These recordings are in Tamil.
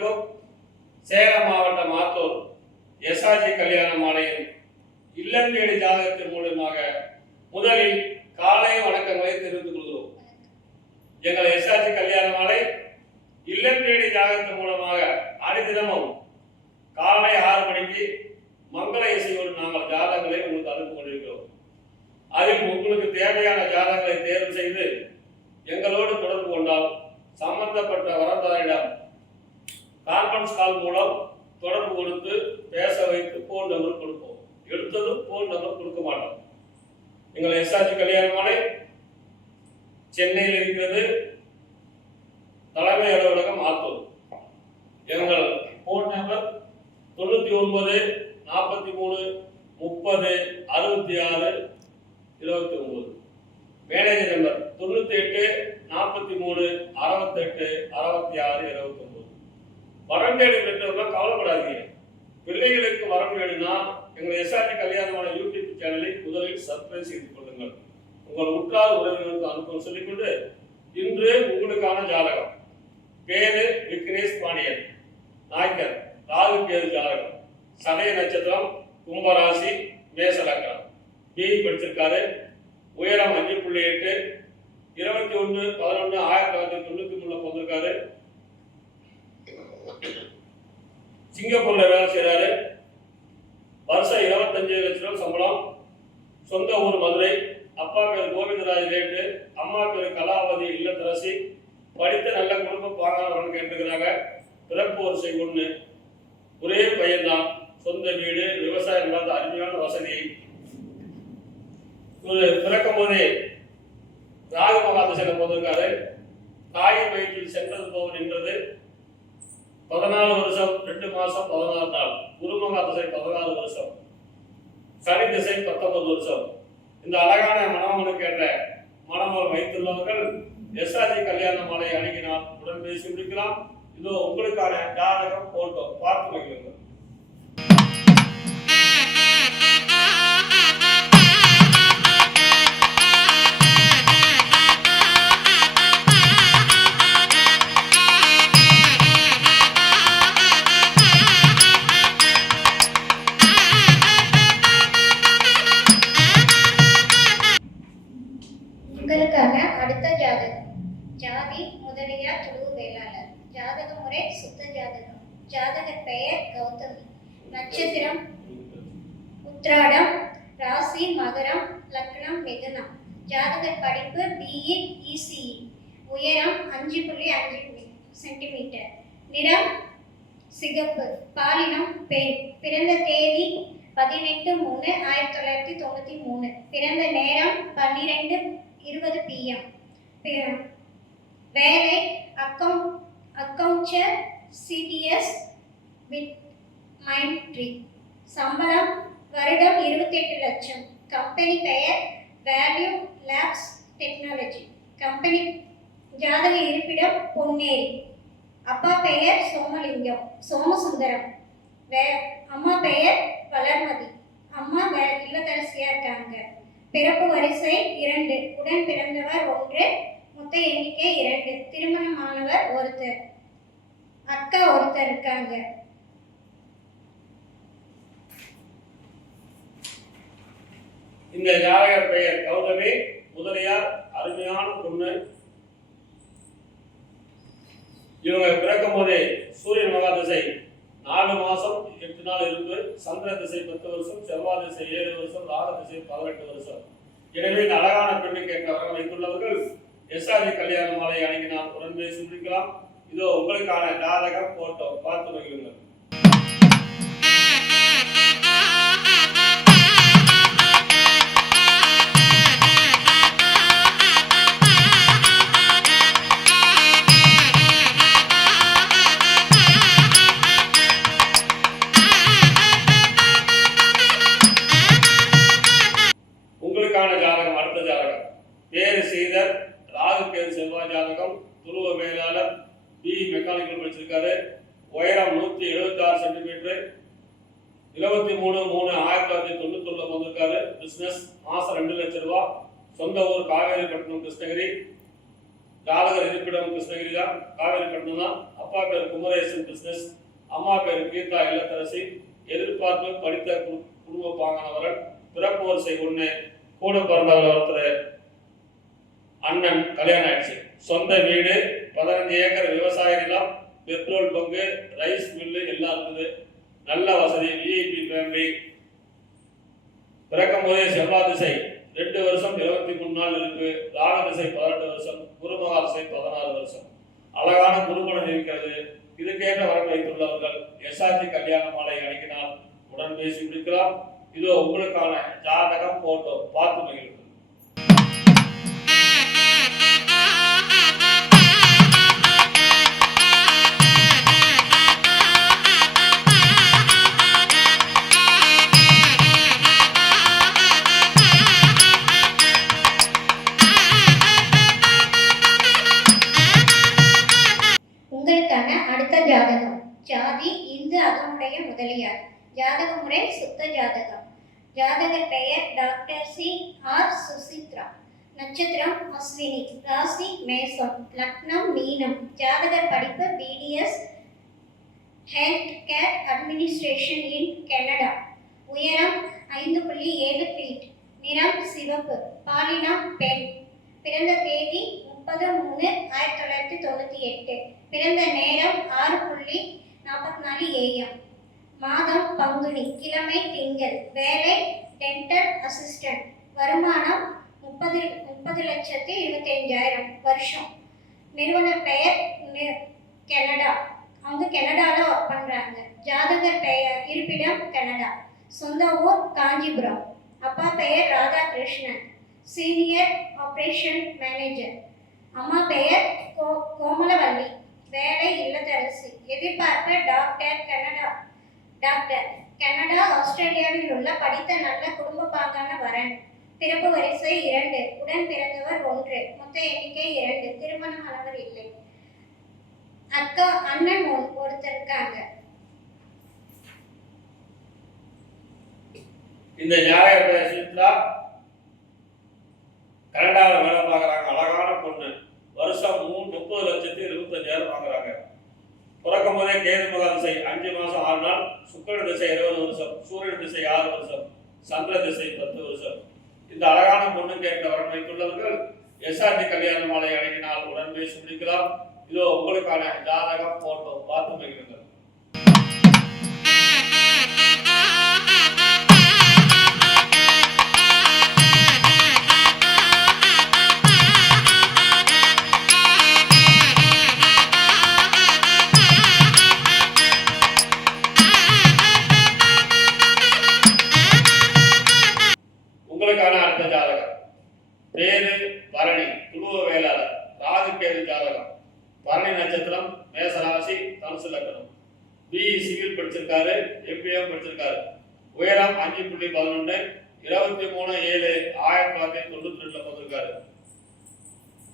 அனைவருக்கும் சேலம் மாவட்டம் ஆத்தூர் எஸ்ஆர்ஜி கல்யாண மாலையின் இல்லம் தேடி ஜாதகத்தின் மூலமாக முதலில் காலை வணக்கங்களை தெரிவித்துக் கொள்கிறோம். எங்கள் எஸ்ஆர்ஜி கல்யாண மாலை இல்லம் தேடி ஜாதகத்தின் மூலமாக அனைத்தினமும் காலை 6 மணிக்கு மங்கள இசையோடு நாங்கள் ஜாதகங்களை உங்களுக்கு அனுப்பி கொண்டிருக்கிறோம். அதில் உங்களுக்கு தேவையான ஜாதகங்களை தேர்வு செய்து எங்களோடு தொடர்பு கொண்டால் சம்பந்தப்பட்ட வரதாரிடம் கான்ஃபரன்ஸ் கால் மூலம் தொடர்பு கொடுத்து பேச வைத்து போன் நம்பர் கொடுப்போம். எடுத்ததும் போன் நம்பர் கொடுக்க மாட்டோம். எங்கள் எஸ்ஆர்ஜி கல்யாண மாலை சென்னையில் இருக்கிறது. தலைமை அலுவலகம் ஆத்தூர். எங்கள் போன் நம்பர் 99 43 30 66 29. Manager number 98 43 68 66 29. வரம் தேடி பெற்றவர்கள் கவலைப்படாதீங்க. பிள்ளைகளுக்கு வரம் வேணும்னா எங்கள் எஸ்ஆர்டி கல்யாணமான யூடியூப் சேனலை முதலில் சப்ஸ்கிரைப் செய்து கொள்ளுங்கள். உங்கள் உற்றார் உறவினருக்கு அனுப்ப சொல்லிக்கொண்டு இன்று உங்களுக்கான ஜாதகம். பேரு விக்னேஷ் பாண்டியன், நாய்க்கர், ராகு கேது ஜாதகம், சதய நட்சத்திரம், கும்பராசி, மேசலக்கரம், பிஇ படிச்சிருக்காரு. உயரம் 5.8, 21/11/1993 பிறந்திருக்காரு. சிங்கப்பூர்ல வேலை செய்யறாரு. வருஷம் 25 லட்சம் ரூபாய் சம்பளம். சொந்த ஊர் மதுரை. அப்பா பேர் கோவிந்தராஜ் ரேட்டு, அம்மா பேர் கலாவதி இல்லத்தரசி. படித்த நல்ல குடும்ப பாங்கானவர்கள் கேட்டுக்கிறாங்க. பிறப்பு வரிசை 1. ஒரே பையன்தான். சொந்த வீடு, விவசாயம் இல்லாத அருமையான வசதி. பிறக்கும் போதே ராகு மகாதசையில போந்திருக்காரு. தாயின் வயிற்றில் சென்றது போக நின்றது 14 வருஷம் 2 மாசம் 16 நாள். குரு மகாதசை 14 வருஷம். சனி திசை 19 வருஷம். இந்த அழகான மணமகனுக்கு கேட்ட மணமகன் வைத்துள்ளவர்கள் எஸ்ஆர்ஜி கல்யாண மாலை அணுகினால் உடன் பேசி முடிக்கலாம். இதோ உங்களுக்கான ஜாதகம் போட்டோ பார்த்து வைக்கிறோம். உங்களுக்கான அடுத்த ஜாதகம். ஜாதி முதலியார் துருவு வேளாளர். ஜாதக முறை சுத்த ஜாதகம். ஜாதகர் பெயர் கௌதமி. நட்சத்திரம் உத்திராடம். ராசி மகரம். லக்னம் மிதுனம். ஜாதகர் படிப்பு பிஇ இசிஇ. உயரம் 5.5 சென்டிமீட்டர். நிறம் சிகப்பு. பாலினம் பெண். பிறந்த தேதி 18/3/1993. பிறந்த நேரம் 12:20 PM. வேலை அக்கவுண்டர் சிடிஎஸ் வித் மைண்ட்ரி. சம்பளம் வருடம் 28 லட்சம். கம்பெனி பெயர் வேல்யூ லேப்ஸ் டெக்னாலஜி. கம்பெனி ஜாதக இருப்பிடம் பொன்னேரி. அப்பா பெயர் சோமசுந்தரம். அம்மா பெயர் வளர்மதி. அம்மா இல்லத்தரசியா இருக்காங்க. பிறப்பு வரிசை 2. உடன் பிறந்தவர் 1. மொத்த எண்ணிக்கை 2. திருமணமானவர் 1. அக்கா 1 இருக்காங்க. இந்த ஜாதகர் பெயர் கௌதமி. முதலியார் அருமையான பொண்ணு. இவங்க பிறக்கும் போதே சூரியன் மகாதிசை 4 மாசம் 8 நாள் இருக்கு. சந்திர திசை 10 வருஷம். செவ்வாய் திசை 7 வருஷம். ராகு திசை 18 வருஷம். எனவே இந்த அழகான பெண்ணுக்கு கேட்ட வரம் வைத்துள்ளவர்கள் எஸ்ஆர்ஜி கல்யாண மாலை அணுகினால் உடன் பேசி முடிக்கலாம். இதோ உங்களுக்கான ஜாதகம் போட்டோ பார்த்து வையுங்கள். ஜாதகம் அடுத்த ஜாதகம். பேரு ஸ்ரீதர். ராகு கேது செவ்வாய் ஜாதகம். துருவ மேலாளர். பிஇ மெக்கானிக்கல் படிச்சிருக்காரு. உயரம் 176 சென்டிமீட்டர். 23/3/1991 வந்திருக்காரு. பிசினஸ். மாசம் 2 லட்சம் ரூபாய். சொந்த ஊர் காவேரிப்பட்டினம் கிருஷ்ணகிரி. ஜாதகர் இருப்பிடம் கிருஷ்ணகிரி தான். காவேரிப்பட்டினம் தான். அப்பா பேர் குமரேசன் பிசினஸ், அம்மா பேர் கீதா இல்லத்தரசி. எதிர்பார்ப்பு படித்த குடும்ப பாங்கானவர்கள். பிறப்பு வரிசை 1. கூட பிறந்தவர் ஒருத்தர் அண்ணன் கல்யாணம் ஆயிடுச்சு. சொந்த வீடு, 15 ஏக்கர் விவசாய நிலம், பெட்ரோல் பங்கு, ரைஸ் மில்லு எல்லாம் இருக்குது. நல்ல வசதி, விஐபி ஃபேமிலி. பிறக்கும் போதே செவ்வாய் திசை 2 வருஷம் 23 நாள் இருக்கு. ராகு திசை 18 வருஷம், குருமகா திசை 16 வருஷம். அழகான குடும்பம் இருக்கிறது. இதுக்கேற்ற வரன் வைத்துள்ளவர்கள் எஸ்ஆர்டி கல்யாண மாலை அணுகினால் உடன் பேசி முடிக்கலாம். இதோ உங்களுக்கான ஜாதகம் போட்டோ பார்த்து மகிழ்வு. உங்களுக்கான அடுத்த ஜாதகம். ஜாதி இந்து அகமுடைய முதலியார். ஜாதக முறை சுத்த ஜாதகம். ஜாதகர் பெயர் டாக்டர் சி.ஆர். சுசித்ரா. நட்சத்திரம் அஸ்வினி. ராசி மேசம். லக்னம் மீனம். ஜாதகர் படிப்பு BDS ஹெல்த் கேர் அட்மினிஸ்ட்ரேஷன் இன் கனடா. உயரம் 5.7 ஃபீட். நிறம் சிவப்பு. பாலினம் பெண். பிறந்த தேதி 30/3/1998. பிறந்த நேரம் 6:44 AM. மாதம் பங்குனி. கிழமை திங்கள். வேலை டென்டல் அசிஸ்டன்ட். வருமானம் 30,25,000. வருஷம். நிறுவன பெயர் கனடா. அவங்க கனடாவில் ஒர்க் பண்ணுறாங்க. ஜாதகர் பெயர் இருப்பிடம் கனடா. சொந்த ஊர் காஞ்சிபுரம். அப்பா பெயர் ராதாகிருஷ்ணன், சீனியர் ஆபரேஷன் மேனேஜர். அம்மா பெயர் கோமலவல்லி. வேலை இல்லத்தரசி. எதிர்பார்ப்பு டாக்டர். கனடா ஆஸ்திரேலியாவில் உள்ள படித்த நல்ல குடும்ப பாங்கான வரன். பிறப்பு வரிசை 2. உடன் பிறந்தவர் 1. மொத்த எண்ணிக்கை 2. திருமணமானவர் இல்லை. அண்ணன் ஒருத்தர் இருக்காங்க. இந்த ஜாதகத்தை சித்ரா கனடாவில் வேலை பார்க்குறாங்க. அழகான பொண்ணு. வருஷம் 30,25,000 வாங்குறாங்க. பிறக்கும் போதே கேது மகா திசை 5 மாசம் 6 நாள், சுக்கிர திசை 20 வருஷம், சூரியன் திசை 6 வருஷம், சந்திர திசை 10 வருஷம். இந்த அழகான பொண்ணு கேட்ட வரன் வைத்துள்ளவர்கள் எஸ்ஆர்டி கல்யாண மாலை அணுகினால் உடன் பேசி முடிக்கலாம். இதோ உங்களுக்கான ஜாதகம் போட்டோ பார்த்து மகிழுங்கள். உங்களுக்கான அடுத்த ஜாதகம். பேரு பரணி, துருவ வேளாளர், ராகு கேது ஜாதகம். பரணி நட்சத்திரம், மேசராசி, தனுசு லக்னம். BE சிவில் படிச்சிருக்காரு, MBA படிச்சிருக்காரு. உயரம் 5.11, 23/7/1992 பிறந்திருக்காரு.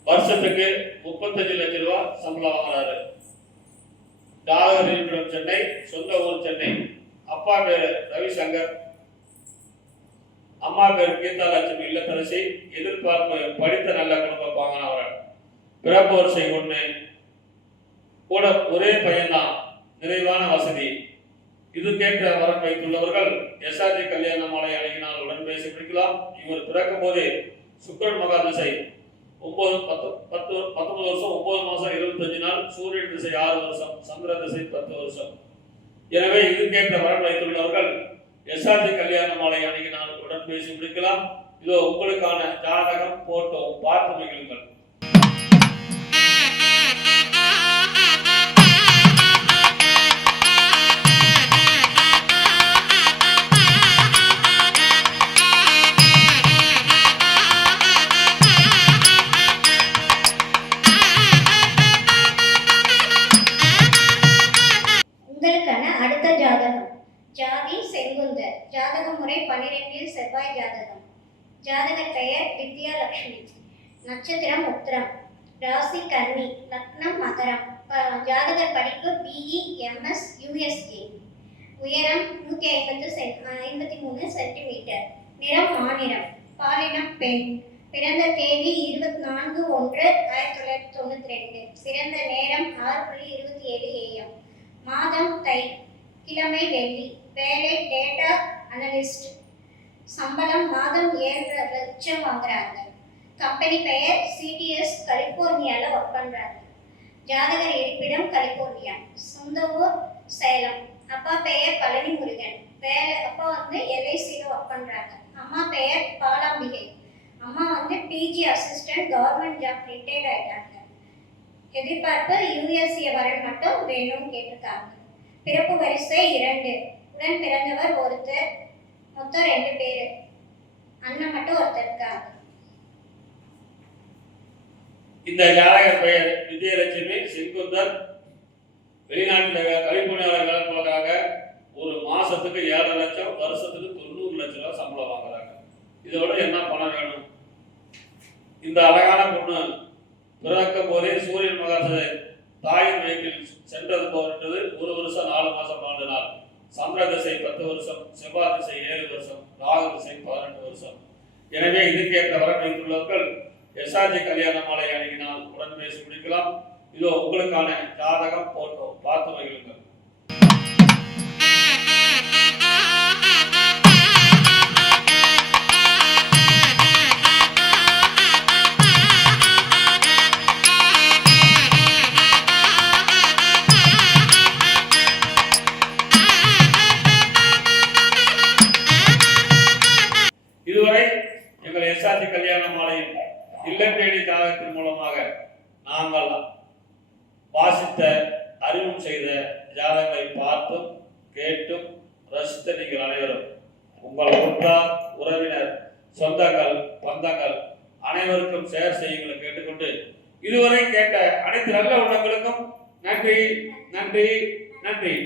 வருஷத்துக்கு 35 லட்சம் ரூபாய் சம்பளம் வாங்குறாரு. ஜாதகர் இருப்பிடம் சென்னை, சொந்த ஊர் சென்னை. அப்பா பேரு ரவிசங்கர், அம்மா பேர் கீதா லட்சுமி இல்லத்தரசி. எதிர்பார்ப்பு படித்த நல்ல குடும்ப பாங்கானவர். பிறப்பு வரிசை 1. கூட ஒரே பையன்தான். நிறைவான வசதி. இதுக்கேற்ற வரன் வைத்துள்ளவர்கள் எஸ்ஆர்டி கல்யாண மாலை அணுகினால் உடன் பேசி பிடிக்கலாம். இவர் பிறக்கும் போதே சுக்கிரன் மகா திசை 19 வருஷம் 9 மாசம் 25 நாள், சூரியன் திசை 6 வருஷம், சந்திர திசை 10 வருஷம். எனவே இதுக்கேற்ற வரன் வைத்துள்ளவர்கள் எஸ்ஆர்டி கல்யாண மாலை அணுகினால் உடன் பேசி முடிக்கலாம். இதோ உங்களுக்கான ஜாதகம் போட்டோ பார்த்து மகிழுங்கள். உங்களுக்கான அடுத்த ஜாதகம். ஜாதி செங்குந்தர். ஜாதக முறை 12 செவ்வாய் ஜாதகம். ஜாதகர் பெயர் வித்யாலட்சுமி. நட்சத்திரம் உத்திரம். ராசி கன்னி. லக்னம் மகரம். ஜாதகர் படிப்பு BE MS USA. உயரம் 153 சென்டிமீட்டர். நிறம் மாநிறம். பாலினம் பெண். பிறந்த தேதி 24/1/1992. பிறந்த நேரம் 6:27 AM. மாதம் தை. கிழமை வெள்ளி. வேலை டேட்டா அனலிஸ்ட். சம்பளம் மாதம் 7.5 லட்சம் வாங்குறாங்க. கம்பெனி பெயர் CTS, கலிபோர்னியால ஒர்க் பண்றாங்க. ஜாதகர் இருப்பிடம் கலிபோர்னியா. சொந்த ஊர் சேலம். அப்பா பெயர் பழனி முருகன். அப்பா LICல ஒர்க் பண்றாங்க. அம்மா பெயர் பாலாம்பிகை. அம்மா PG assistant, government job, retired ஆயிட்டாங்க. எதிர்பார்ப்பு USA வரன் மட்டும் வேணும்னு கேட்டிருக்காங்க. பிறப்பு வரிசை 2. உடன் பிறந்தவர் ஒருத்தர், மொத்தம் 2 பேர். அண்ணன் மட்டும் ஒருத்தர் இருக்காங்க. இந்த ஜாதகர் பெயர் விஜயலட்சுமி செங்குந்தர். வெளிநாட்டில் கலிபோர்னியாவில் வேலை பார்க்குறாங்க. ஒரு மாசத்துக்கு 7 லட்சம், வருஷத்துக்கு 90 லட்சம் ரூபாய் சம்பளம் வாங்குறாங்க. இதோட என்ன பணம் வேணும்? இந்த அழகான பொண்ணு பிறக்கும் போதே சூரியன் மகாசனை தாயின் வயிற்றில் சென்றது போன்றது. 1 வருஷம் 4 மாசம் 4 நாள். சந்திர திசை 10 வருஷம், செவ்வாய் திசை 7 வருஷம், ராகு திசை 18 வருஷம். எனவே இதுக்கேற்ற வரன் வைத்துள்ளவர்கள் SRG கல்யாண மாலை அணுகினால் உடன் பேசி முடிக்கலாம். இதோ உங்களுக்கான ஜாதகம் போட்டோ பார்த்து மகிழுங்கள். இதுவரை எங்கள் SRG கல்யாண மாலையில் இல்லம் தேடி ஜாதகத்தின் மூலமாக நாங்கள் வாசித்த, அறிவும் செய்த ஜாதகங்களை பார்த்தும் கேட்டும் ரசித்த நீங்கள் அனைவரும், உங்கள் உற்றார், உறவினர், சொந்தங்கள், பந்தங்கள் அனைவருக்கும் ஷேர் செய்யுங்கள் கேட்டுக்கொண்டு, இதுவரை கேட்ட அனைத்து நல்ல உள்ளங்களுக்கும் நன்றி, நன்றி, நன்றி.